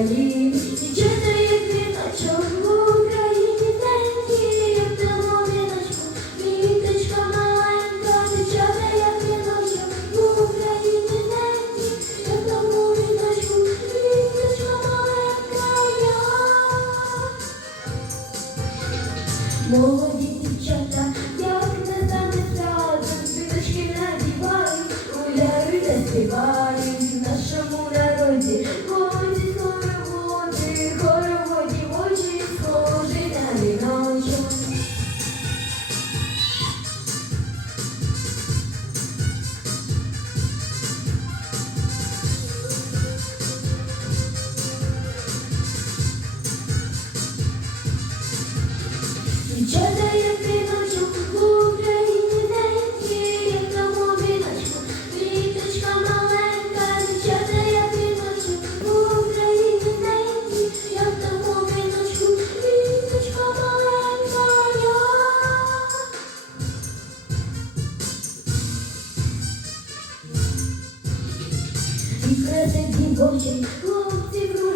України, дівчата як віночок в Україні деньки, як тому віночку, квіточка маленька, дівчата як віночок в Україні деньки, як тому віночку, квіточка маленька я. Молоді дівчата, як не танець разом, квіточки надівають, гуляють та співають в нашому народі. Дівчата як віночок в Україні деньки, як квіточка маленька, дівчата як віночок в Україні деньки, як віночку, квіточка маленька. І краси дівочі, хлопці.